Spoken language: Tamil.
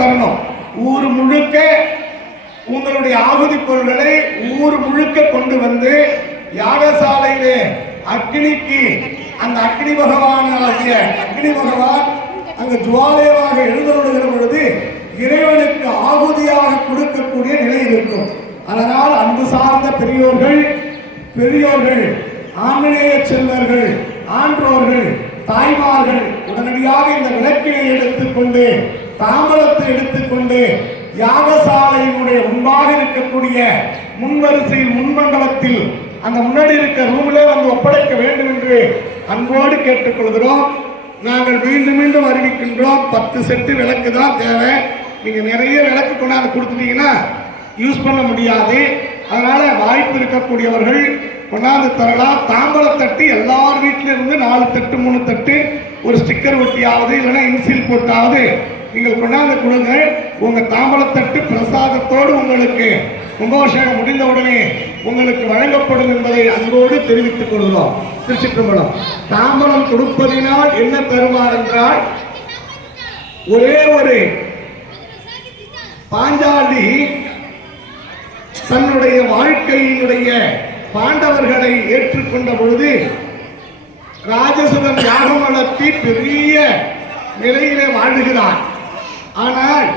தரணும். ஊர் முழுக்க உங்களுடைய ஆகுதி பொருள்களை ஊர் முழுக்க கொண்டு வந்து யாகசாலையிலே அக்னிக்கு, அந்த அக்னி பகவானாகிய அக்னி பகவான் அங்கு ஜுவாலயமாக எழுந்தருளுகிற பொழுது இறைவனுக்கு ஆகுதியாக கொடுக்கக்கூடிய நிலை இருக்கும். அதனால் அன்பு சார்ந்த பெரியோர்கள், ஆங்கிலேய செல்வர்கள், ஆன்றோர்கள், தாய்மார்கள் உடனடியாக இந்த விளக்கினை எடுத்துக்கொண்டு, தாம்பலத்தை எடுத்துக்கொண்டு யாகசாலையினுடைய முன்பாக இருக்கக்கூடிய முன்வரிசையில் முன்மண்டபத்தில் அந்த முன்னாடி இருக்க ரூமிலே வந்து ஒப்படைக்க வேண்டும் என்று அன்போடு கேட்டுக்கொள்கிறோம். நாங்கள் மீண்டும் மீண்டும் அறிவிக்கின்றோம். 10 செட்டு விளக்கு தான் தேவை. நீங்க நிறைய விளக்கு கொண்டாந்து கொடுத்துட்டீங்கன்னா யூஸ் பண்ண முடியாது. அதனால வாய்ப்பு இருக்கக்கூடியவர்கள் கொண்டாந்து தரலாம். தாம்பலத்தட்டு எல்லார் வீட்டில இருந்து 4 தட்டு 3 தட்டு ஒரு ஸ்டிக்கர் ஒட்டியாவது இல்லைன்னா இன்சில் போட்டாவது நீங்கள் கொண்டாந்து கொடுங்க. உங்க தாம்பலத்தட்டு பிரசாதத்தோடு உங்களுக்கு கும்பாபிஷேகம் முடிந்த உடனே உங்களுக்கு வழங்கப்படும் என்பதை அன்போடு தெரிவித்துக் கொள்கிறோம். திருச்சிற்றம்பலம். தாம்பலம் கொடுப்பதினால் என்ன தருவார் என்றால், ஒரே ஒரு பாஞ்சாலி தன்னுடைய வாழ்க்கையினுடைய பாண்டவர்களை ஏற்றுக்கொண்ட பொழுது ராஜசுதன் யாகம் நடத்தி பெரிய நிலையிலே வாழுகிறார். ஆனால்